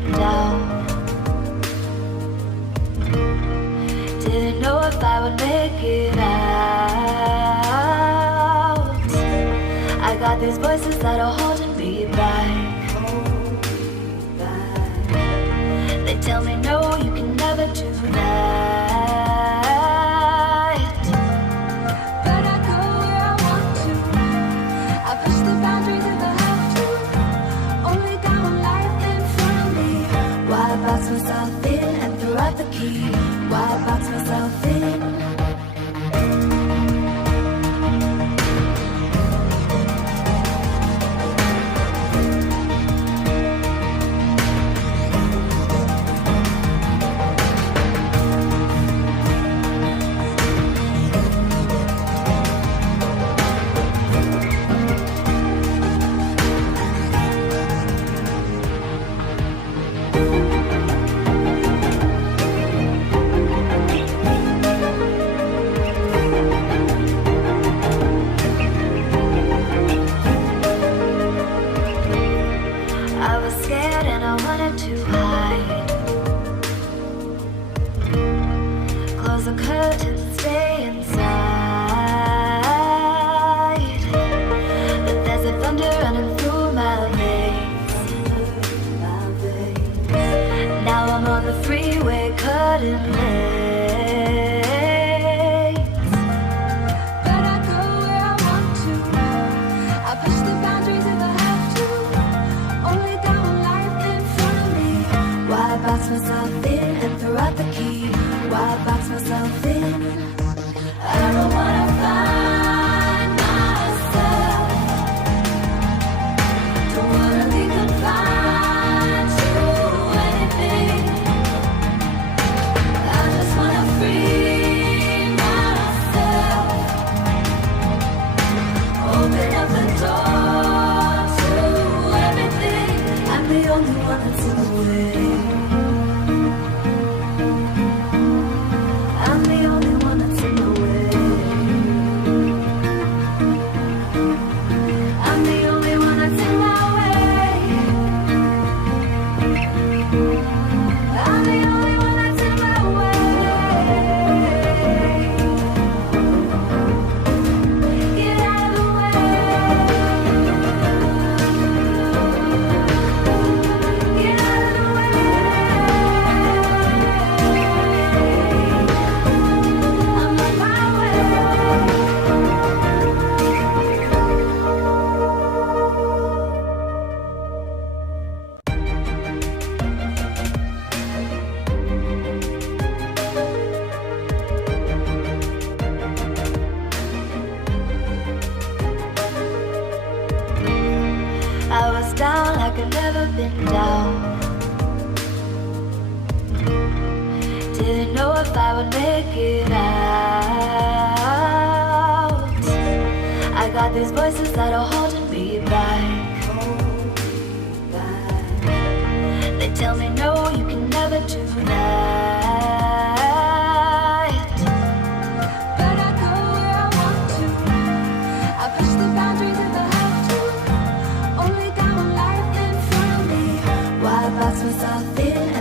been down. Didn't know if I would make it out. I got these voices that are holding me back. They tell me no, you can never do that. But I go where I want to. I push the boundaries if I have to. Only got one life in front of me. Why box myself in and throw out the key? Why box myself in? These voices that are holding me back. They tell me no, you can never do that. But I go where I want to. I push the boundaries if I have to. Only got one life in front of me. Why box myself in?